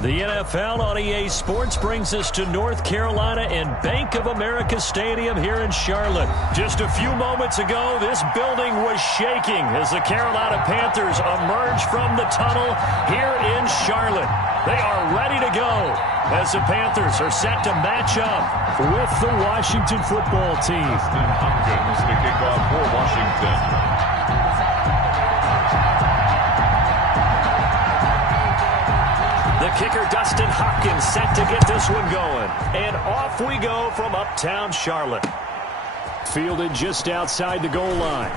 The NFL on EA Sports brings us to North Carolina and Bank of America Stadium here in Charlotte. Just a few moments ago, this building was shaking as the Carolina Panthers emerged from the tunnel here in Charlotte. They are ready to go as the Panthers are set to match up with the Washington football team. Dustin Hopkins to kick off for Washington. The kicker, Dustin Hopkins, set to get this one going. And off we go from uptown Charlotte. Fielded just outside the goal line.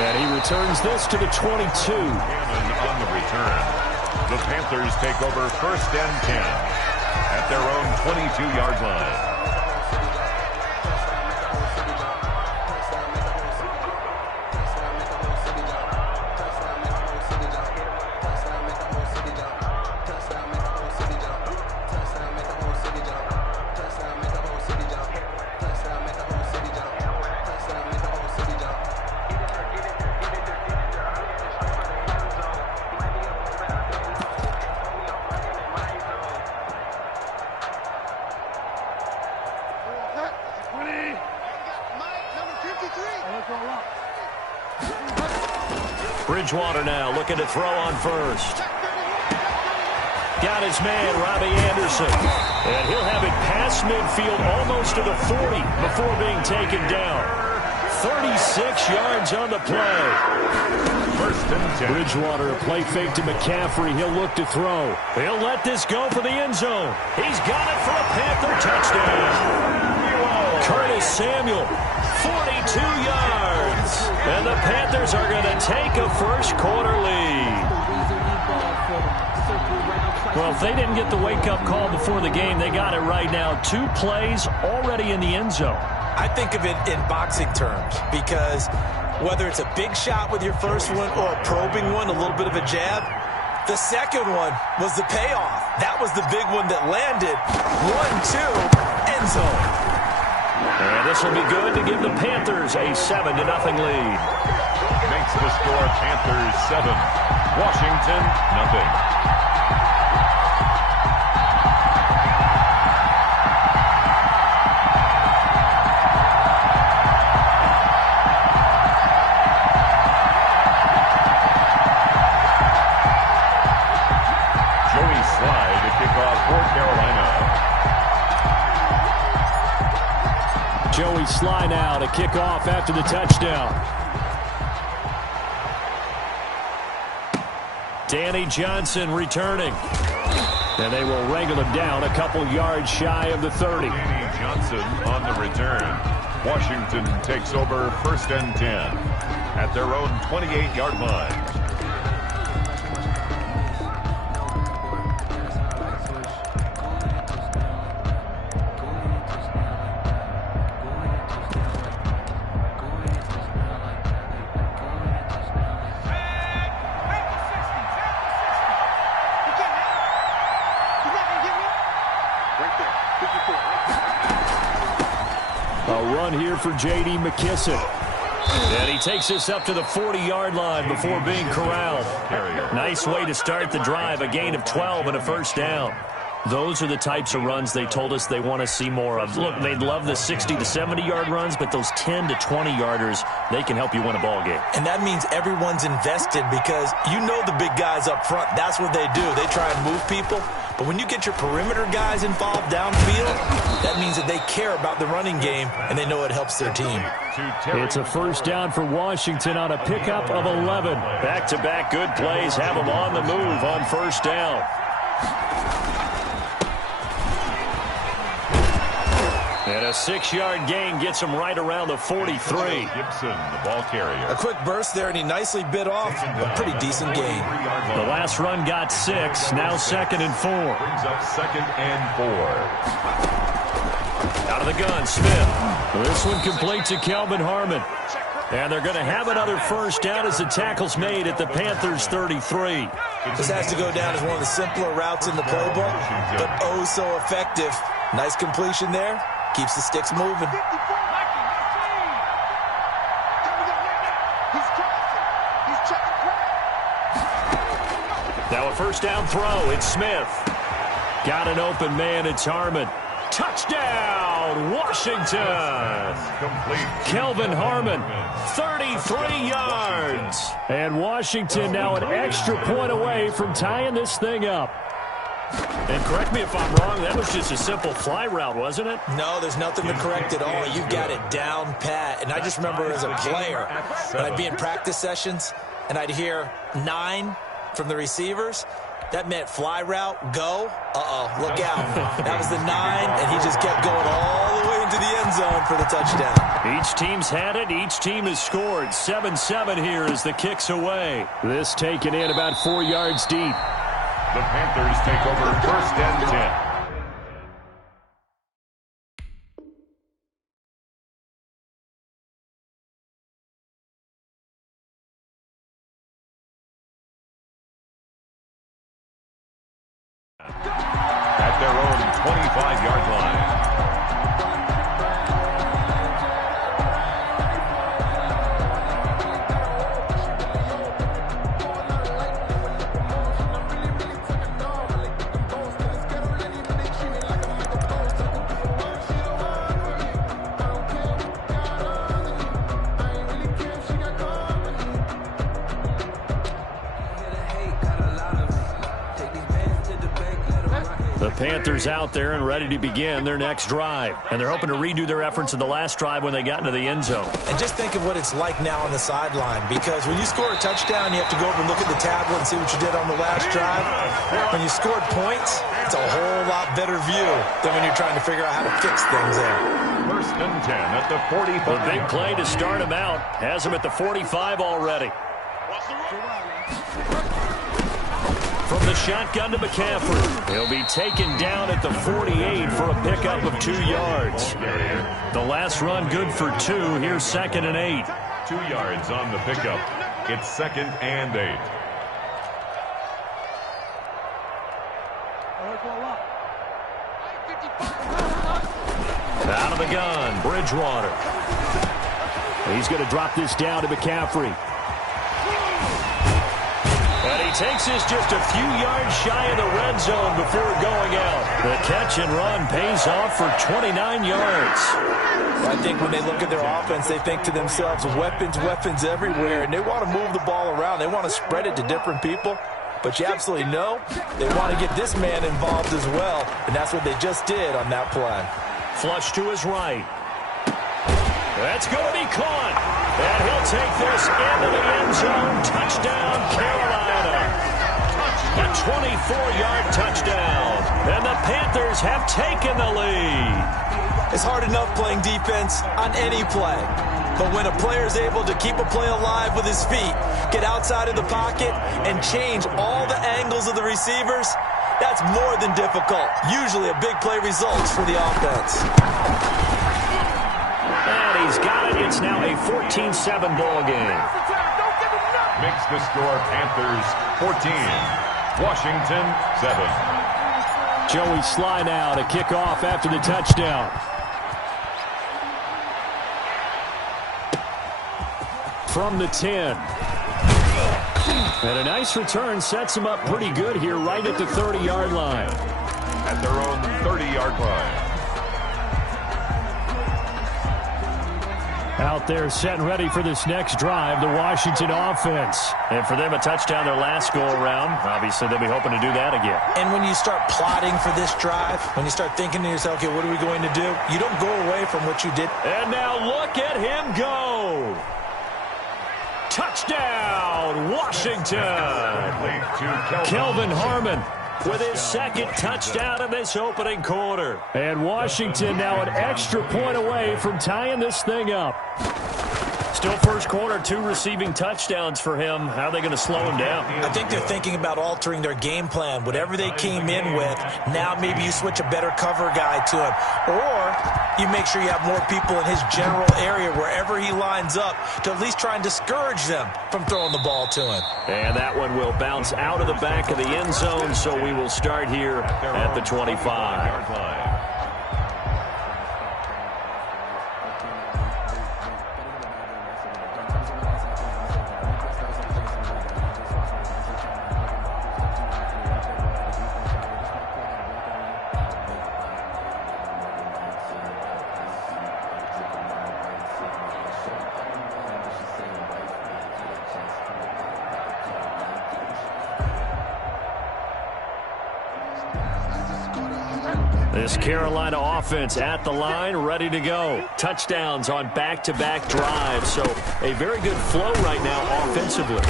And he returns this to the 22. Cannon on the return. The Panthers take over 1st and 10 at their own 22-yard line. Bridgewater now looking to throw on first. Got his man, Robbie Anderson. And he'll have it past midfield almost to the 40 before being taken down. 36 yards on the play. 1st and 10. Bridgewater, a play fake to McCaffrey. He'll look to throw. He'll let this go for the end zone. He's got it for a Panther touchdown. Curtis Samuel, 42 yards. And the Panthers are going to take a first-quarter lead. Well, if they didn't get the wake-up call before the game, they got it right now. 2 plays already in the end zone. I think of it in boxing terms because whether it's a big shot with your first one or a probing one, a little bit of a jab, the second one was the payoff. That was the big one that landed. 1-2, end zone. And this will be good to give the Panthers a 7-0 lead. Makes the score Panthers 7, Washington nothing. Joey Slye to kick off for Carolina. Joey Slye now to kick off after the touchdown. Danny Johnson returning. And they will wrangle him down a couple yards shy of the 30. Danny Johnson on the return. Washington takes over 1st and 10 at their own 28-yard line. Here for J.D. McKissick. And he takes this up to the 40-yard line before being corralled. Nice way to start the drive, a gain of 12 and a first down. Those are the types of runs they told us they want to see more of. Look, they'd love the 60 to 70-yard runs, but those 10 to 20-yarders, they can help you win a ball game. And that means everyone's invested because you know the big guys up front, that's what they do. They try and move people. But when you get your perimeter guys involved downfield, that means that they care about the running game, and they know it helps their team. It's a first down for Washington on a pickup of 11. Back-to-back good plays have them on the move on first down. And a 6-yard gain gets him right around the 43. Gibson, the ball carrier. A quick burst there, and he nicely bit off a pretty decent gain. The last run got 6, now 2nd and 4. Brings up 2nd and 4. Out of the gun, Smith. This one complete to Kelvin Harmon. And they're going to have another first down as the tackle's made at the Panthers' 33. This has to go down as one of the simpler routes in the playbook, but oh so effective. Nice completion there. Keeps the sticks moving. Now a first down throw. It's Smith. Got an open man. It's Harmon. Touchdown, Washington. Complete. Kelvin Harmon, 33 yards. And Washington now an extra point away from tying this thing up. And correct me if I'm wrong, that was just a simple fly route, wasn't it? No, there's nothing to correct at all. You've got it down pat. And I just remember as a player, when I'd be in practice sessions and I'd hear 9 from the receivers, that meant fly route, go. Look out. That was the 9, and he just kept going all the way into the end zone for the touchdown. Each team's had it. Each team has scored. 7-7 here as the kick's away. This taken in about 4 yards deep. The Panthers take over first and 10. At their own 25-yard line. The Panthers out there and ready to begin their next drive. And they're hoping to redo their efforts in the last drive when they got into the end zone. And just think of what it's like now on the sideline, because when you score a touchdown, you have to go over and look at the tablet and see what you did on the last drive. When you scored points, it's a whole lot better view than when you're trying to figure out how to fix things there. First and 10 at the 45. The big play to start him out. Has him at the 45 already. From the shotgun to McCaffrey. He'll be taken down at the 48 for a pickup of 2 yards. The last run good for 2. Here's 2nd and 8. 2 yards on the pickup. It's 2nd and 8. Out of the gun, Bridgewater. He's going to drop this down to McCaffrey. And he takes this just a few yards shy of the red zone before going out. The catch and run pays off for 29 yards. I think when they look at their offense, they think to themselves, weapons, weapons everywhere, and they want to move the ball around. They want to spread it to different people. But you absolutely know they want to get this man involved as well, and that's what they just did on that play. Flush to his right. That's going to be caught. And he'll take this into the end zone. Touchdown, Carolina. A 24-yard touchdown. And the Panthers have taken the lead. It's hard enough playing defense on any play. But when a player is able to keep a play alive with his feet, get outside of the pocket, and change all the angles of the receivers, that's more than difficult. Usually a big play results for the offense. And he's got it. It's now a 14-7 ball game. Makes the score Panthers 14, Washington 7. Joey Sly now to kick off after the touchdown. From the 10. And a nice return sets him up pretty good here right at the 30-yard line. At their own 30-yard line. Out there set and ready for this next drive, the Washington offense. And for them, a touchdown their last go-around. Obviously, they'll be hoping to do that again. And when you start plotting for this drive, when you start thinking to yourself, okay, what are we going to do? You don't go away from what you did. And now look at him go. Touchdown, Washington. Kelvin Harmon with his second touchdown in this opening quarter. And Washington now an extra point away from tying this thing up. Still first quarter, 2 receiving touchdowns for him. How are they going to slow him down? I think they're thinking about altering their game plan. Whatever they came in with, now maybe you switch a better cover guy to him. Or you make sure you have more people in his general area wherever he lines up to at least try and discourage them from throwing the ball to him. And that one will bounce out of the back of the end zone, so we will start here at the 25. This Carolina offense at the line, ready to go. Touchdowns on back-to-back drives, so a very good flow right now offensively.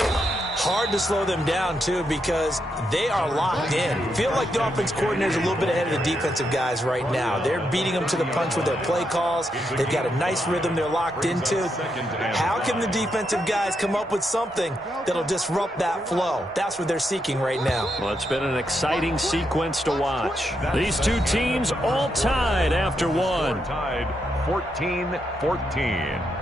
Hard to slow them down, too, because they are locked in. Feel like the offense coordinator's a little bit ahead of the defensive guys right now. They're beating them to the punch with their play calls. They've got a nice rhythm they're locked into. How can the defensive guys come up with something that'll disrupt that flow? That's what they're seeking right now. Well, it's been an exciting sequence to watch. These two teams all tied after one. Tied 14-14.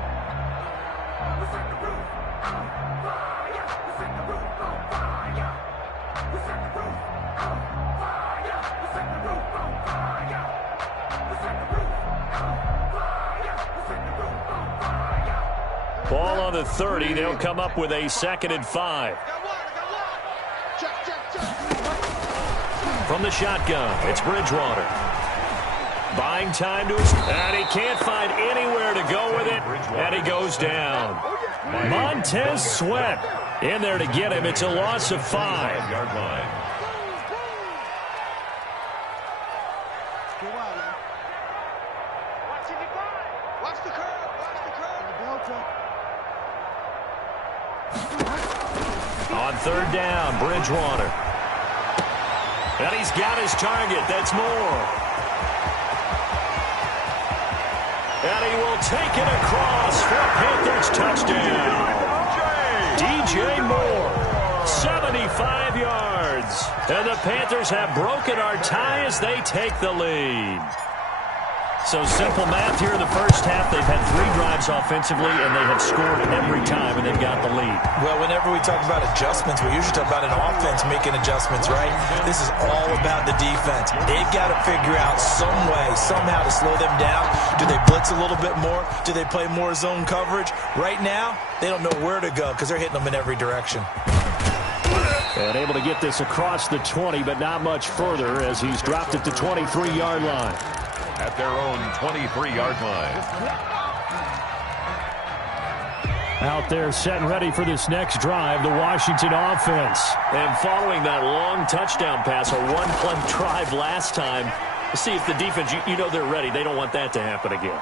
Ball on the 30. They'll come up with a 2nd and 5. From the shotgun, it's Bridgewater. Buying time to his... And he can't find anywhere to go with it. And he goes down. Montez Sweat in there to get him. It's a loss of 5. Yard line. On 3rd down, Bridgewater. And he's got his target. That's Moore. And he will take it across for a Panthers touchdown. DJ Moore, 75 yards. And the Panthers have broken our tie as they take the lead. So simple math here in the first half. They've had 3 drives offensively, and they have scored every time, and they've got the lead. Well, whenever we talk about adjustments, we usually talk about an offense making adjustments, right? This is all about the defense. They've got to figure out some way, somehow to slow them down. Do they blitz a little bit more? Do they play more zone coverage? Right now, they don't know where to go because they're hitting them in every direction. And able to get this across the 20, but not much further as he's dropped it to 23-yard line. At their own 23-yard line. Out there set and ready for this next drive, the Washington offense. And following that long touchdown pass, a one-play drive last time, see if the defense, you know they're ready. They don't want that to happen again.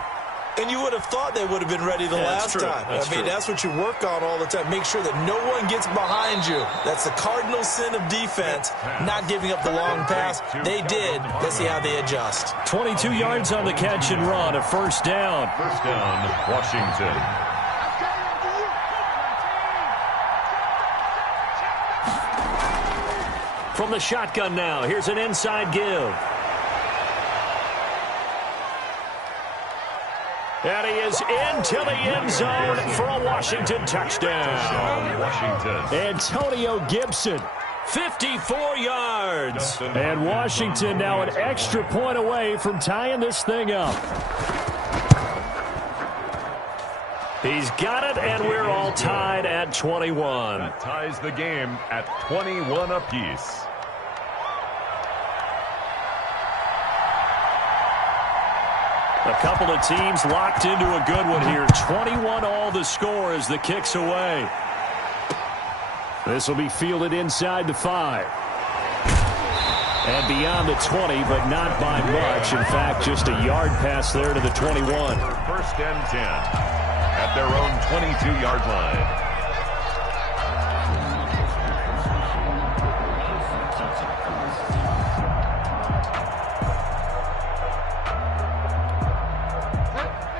And you would have thought they would have been ready the last time. I mean, that's what you work on all the time. Make sure that no one gets behind you. That's the cardinal sin of defense, not giving up the long pass. They did. Let's see how they adjust. 22 yards on the catch and run, a 1st down. 1st down, Washington. From the shotgun now, here's an inside give. And he is into the end zone for a Washington touchdown. Washington. Antonio Gibson, 54 yards. And Washington now an extra point away from tying this thing up. He's got it, and we're all tied at 21. That ties the game at 21 apiece. A couple of teams locked into a good one here. 21 all the score as the kick's away. This will be fielded inside the 5. And beyond the 20, but not by much. In fact, just a yard pass there to the 21. 1st and 10 at their own 22-yard line.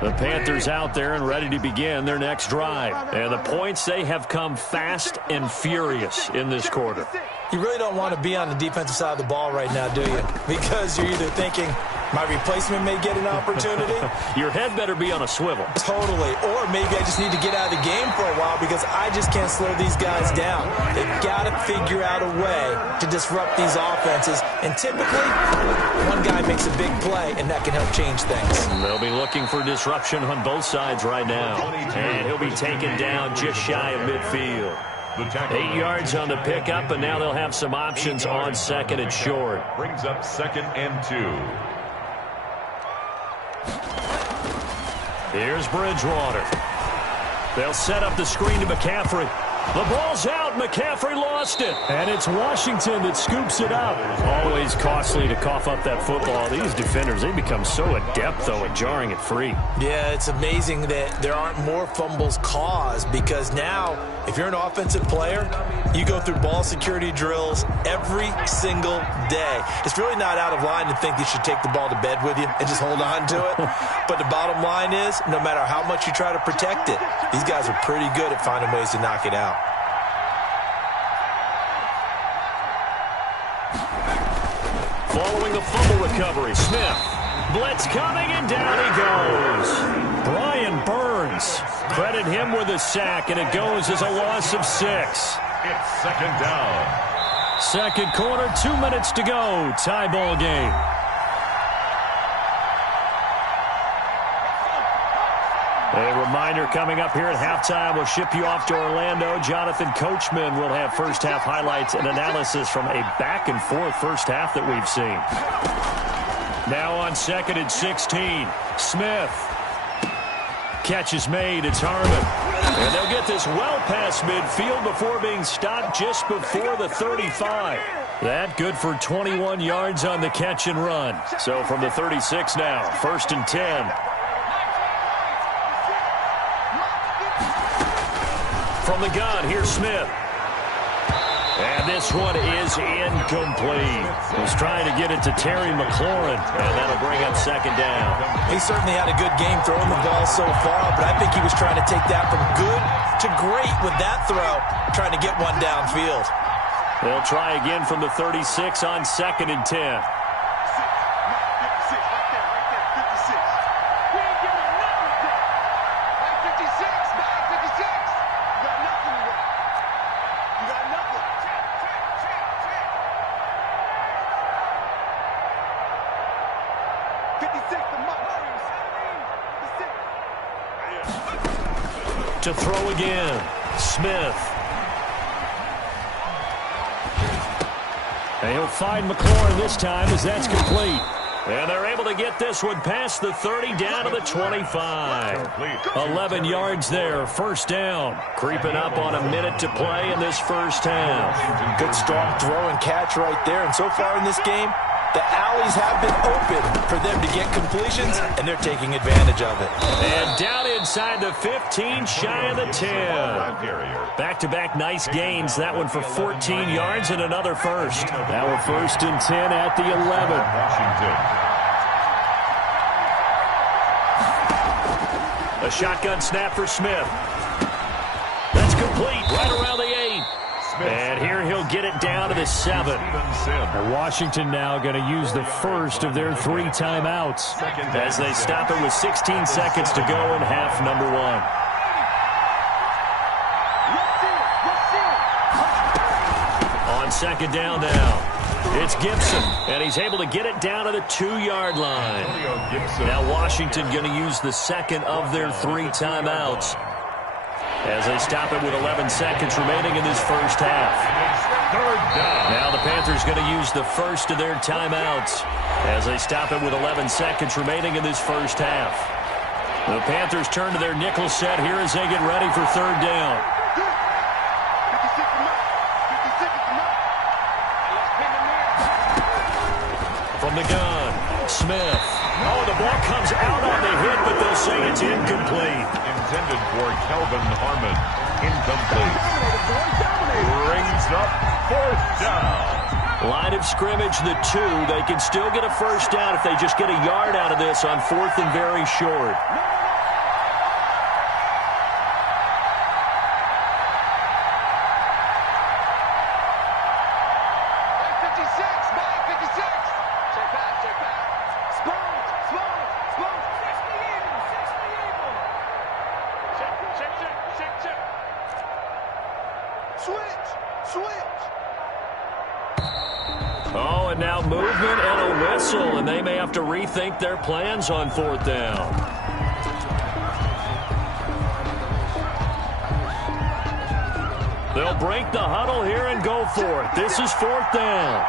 The Panthers out there and ready to begin their next drive. And the points, they have come fast and furious in this quarter. You really don't want to be on the defensive side of the ball right now, do you? Because you're either thinking, my replacement may get an opportunity. Your head better be on a swivel. Totally. Or maybe I just need to get out of the game for a while because I just can't slow these guys down. They've got to figure out a way to disrupt these offenses. And typically, one guy makes a big play, and that can help change things. They'll be looking for disruption on both sides right now. And he'll be taken down just shy of midfield. 8 yards on the pickup, and now they'll have some options on 2nd and short. Brings up 2nd and 2. Here's Bridgewater. They'll set up the screen to McCaffrey. The ball's out. out. McCaffrey lost it. And it's Washington that scoops it up. Always costly to cough up that football. These defenders, they become so adept, though, at jarring it free. Yeah, it's amazing that there aren't more fumbles caused, because now, if you're an offensive player, you go through ball security drills every single day. It's really not out of line to think you should take the ball to bed with you and just hold on to it. But the bottom line is, no matter how much you try to protect it, these guys are pretty good at finding ways to knock it out. Following the fumble recovery, Smith. Blitz coming, and down he goes. Brian Burns. Credit him with a sack, and it goes as a loss of 6. It's second down. Second quarter, 2 minutes to go. Tie ball game. A reminder coming up here at halftime. We'll ship you off to Orlando. Jonathan Coachman will have first-half highlights and analysis from a back-and-forth first half that we've seen. Now on second and 16. Smith. Catch is made. It's Harmon. And they'll get this well past midfield before being stopped just before the 35. That good for 21 yards on the catch and run. So from the 36 now, first and 10. From the gun, here's Smith. And this one is incomplete. Was trying to get it to Terry McLaurin, and that'll bring up second down. He certainly had a good game throwing the ball so far, but I think he was trying to take that from good to great with that throw, trying to get one downfield. They'll try again from the 36 on second and 10. To throw again, Smith. And he'll find McLaurin this time as that's complete. And they're able to get this one past the 30 down to the 25. 11 yards there, first down. Creeping up on a minute to play in this first half. Good strong throw and catch right there. And so far in this game, the alleys have been open for them to get completions, and they're taking advantage of it. And down inside the 15, shy of the 10. Back-to-back nice gains. That one for 14 yards and another first. Now we're first and 10 at the 11. A shotgun snap for Smith. That's complete right around the 8. And here he'll get it down to the 7. And Washington now going to use the first of their 3 timeouts as they stop it with 16 seconds to go in half number 1. On second down now, it's Gibson, and he's able to get it down to the 2-yard line. Now Washington going to use the second of their 3 timeouts as they stop it with 11 seconds remaining in this first half. Now the Panthers going to use the first of their timeouts as they stop it with 11 seconds remaining in this first half. The Panthers turn to their nickel set here as they get ready for third down. From the gun, Smith. Oh, the ball comes out on the hit, but they'll say it's incomplete. Intended for Kelvin Harmon. Incomplete. Brings up fourth down. Line of scrimmage, the 2. They can still get a first down if they just get a yard out of this on fourth and very short. Oh, and now movement and a whistle, and they may have to rethink their plans on fourth down. They'll break the huddle here and go for it. This is fourth down.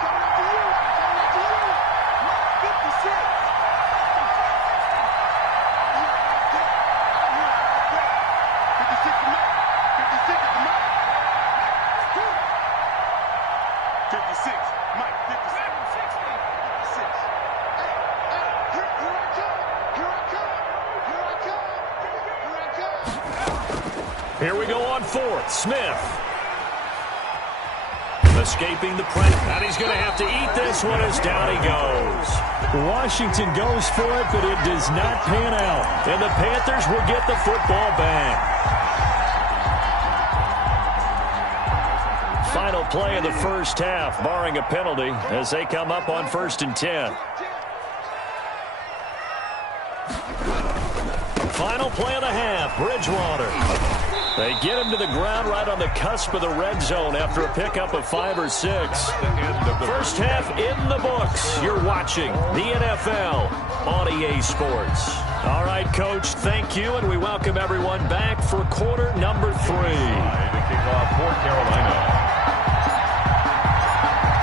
56. Mike, 56. Here we go on fourth. Smith. Escaping the pressure. And he's going to have to eat this one as down he goes. Washington goes for it, but it does not pan out. And the Panthers will get the football back. Final play of the first half, barring a penalty, as they come up on 1st and 10. Final play of the half, Bridgewater. They get him to the ground right on the cusp of the red zone after a pickup of 5 or 6. First half in the books. You're watching the NFL on EA Sports. All right, Coach, thank you, and we welcome everyone back for quarter number 3. To kick off for Carolina.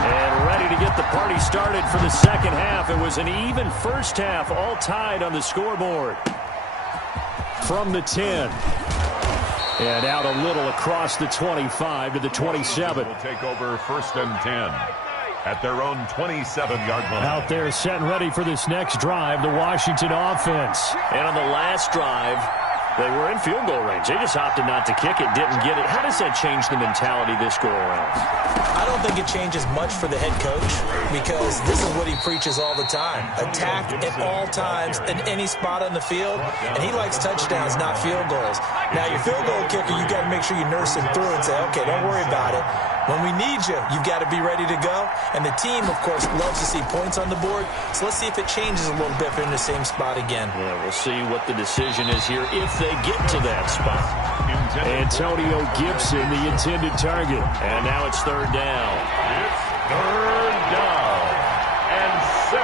And ready to get the party started for the second half. It was an even first half, all tied on the scoreboard. From the 10. And out a little across the 25 to the 27. Will take over 1st and 10 at their own 27-yard line. Out there set and ready for this next drive, the Washington offense. And on the last drive, they were in field goal range. They just opted not to kick it, didn't get it. How does that change the mentality this go around? I don't think it changes much for the head coach because this is what he preaches all the time. Attack at all times in any spot on the field, and he likes touchdowns, not field goals. Now, your field goal kicker, you got to make sure you nurse it through and say, okay, don't worry about it. When we need you, you've got to be ready to go. And the team, of course, loves to see points on the board. So let's see if it changes a little bit if they're in the same spot again. Yeah, we'll see what the decision is here if they get to that spot. Antonio Gibson, the intended target. And now it's 3rd down. It's 3rd down and 7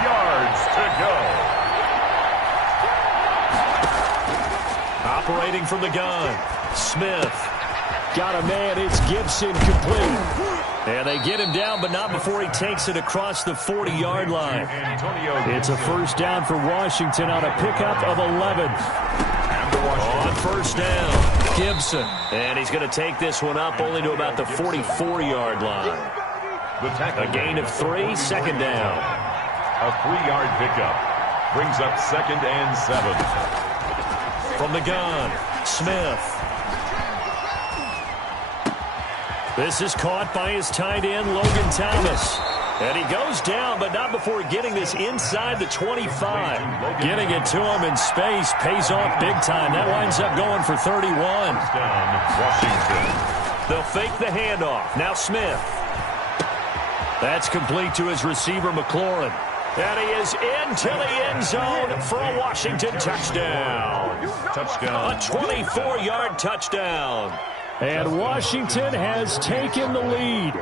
yards to go. Operating from the gun, Smith. Got a man, it's Gibson complete. And they get him down, but not before he takes it across the 40-yard line. It's a first down for Washington on a pickup of 11. On 1st down, Gibson. And he's going to take this one up only to about the 44-yard line. A gain of 3, 2nd down. A 3-yard pickup brings up 2nd and 7. From the gun, Smith. This is caught by his tight end, Logan Thomas. And he goes down, but not before getting this inside the 25. Getting it to him in space pays off big time. That winds up going for 31. Washington. They'll fake the handoff. Now Smith. That's complete to his receiver, McLaurin. And he is into the end zone for a Washington touchdown. Touchdown. A 24-yard touchdown. And Washington has taken the lead.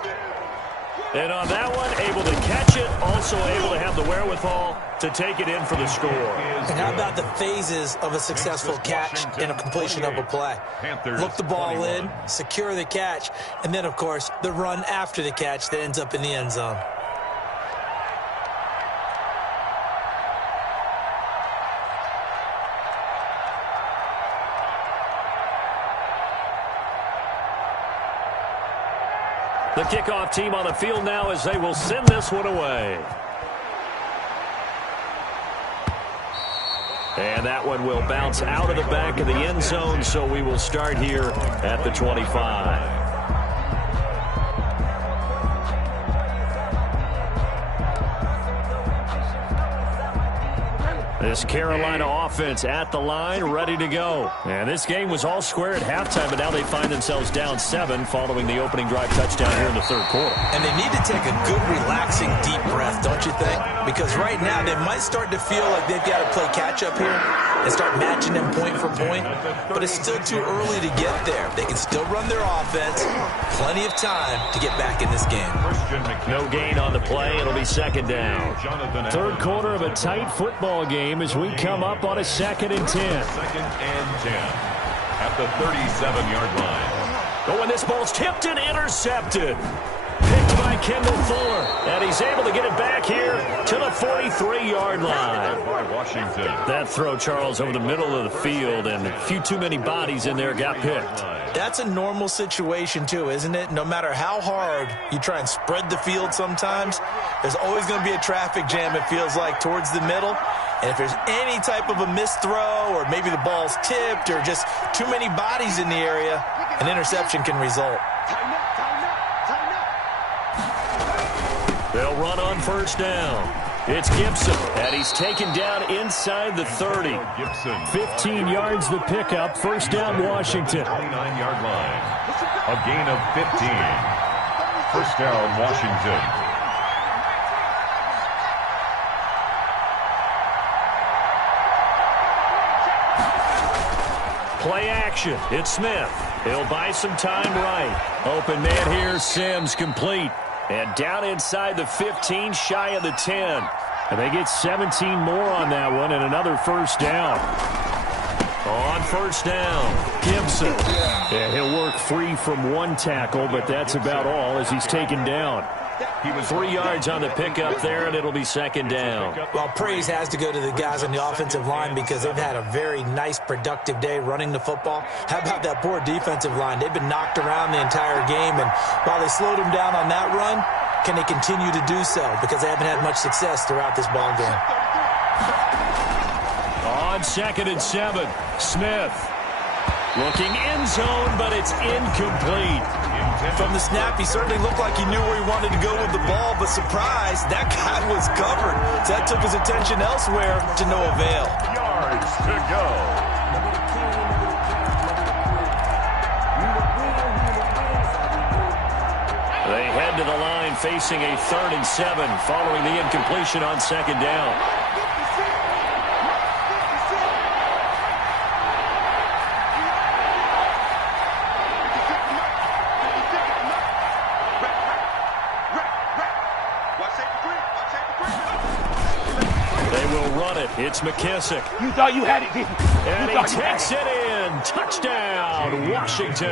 And on that one, able to catch it, also able to have the wherewithal to take it in for the score. And how about the phases of a successful catch and a completion of a play? Look the ball in, secure the catch, and then, of course, the run after the catch that ends up in the end zone. The kickoff team on the field now as they will send this one away. And that one will bounce out of the back of the end zone, so we will start here at the 25. This Carolina offense at the line, ready to go. And this game was all square at halftime, but now they find themselves down 7 following the opening drive touchdown here in the 3rd quarter. And they need to take a good, relaxing, deep breath, don't you think? Because right now they might start to feel like they've got to play catch-up here and start matching them point for point. But it's still too early to get there. They can still run their offense. Plenty of time to get back in this game. No gain on the play. It'll be 2nd down. 3rd quarter of a tight football game as we come up on a 2nd and 10. 2nd and 10 at the 37-yard line. Oh, and this ball's tipped and intercepted. Picked by Kendall Fuller. And he's able to get it back here to the 43-yard line. by Washington. That throw, Charles, over the middle of the field, and a few too many bodies in there got picked. That's a normal situation, too, isn't it? No matter how hard you try and spread the field sometimes, there's always going to be a traffic jam, it feels like, towards the middle. And if there's any type of a missed throw or maybe the ball's tipped or just too many bodies in the area, an interception can result. They'll run on first down. It's Gibson, and he's taken down inside the 30. Gibson. 15 yards the pickup. First down, Washington. 29-yard line. A gain of 15. First down, Washington. Play action. It's Smith. He'll buy some time right. Open man here, Sims, complete. And down inside the 15, shy of the 10. And they get 17 more on that one and another first down. On first down, Gibson. And he'll work free from one tackle, but that's about all as he's taken down. He was 3 yards on the pickup there, and it'll be second down. Well, praise has to go to the guys on the offensive line because they've had a very nice, productive day running the football. How about that poor defensive line? They've been knocked around the entire game, and while they slowed them down on that run, can they continue to do so? Because they haven't had much success throughout this ball game. On 2nd and 7, Smith. Looking end zone, but it's incomplete. From the snap, he certainly looked like he knew where he wanted to go with the ball, but surprise, that guy was covered. So that took his attention elsewhere to no avail. Yards to go. They head to the line facing a 3rd and 7 following the incompletion on second down. It's McKissick. You thought you had it, didn't you? And he takes it in. Touchdown, Washington.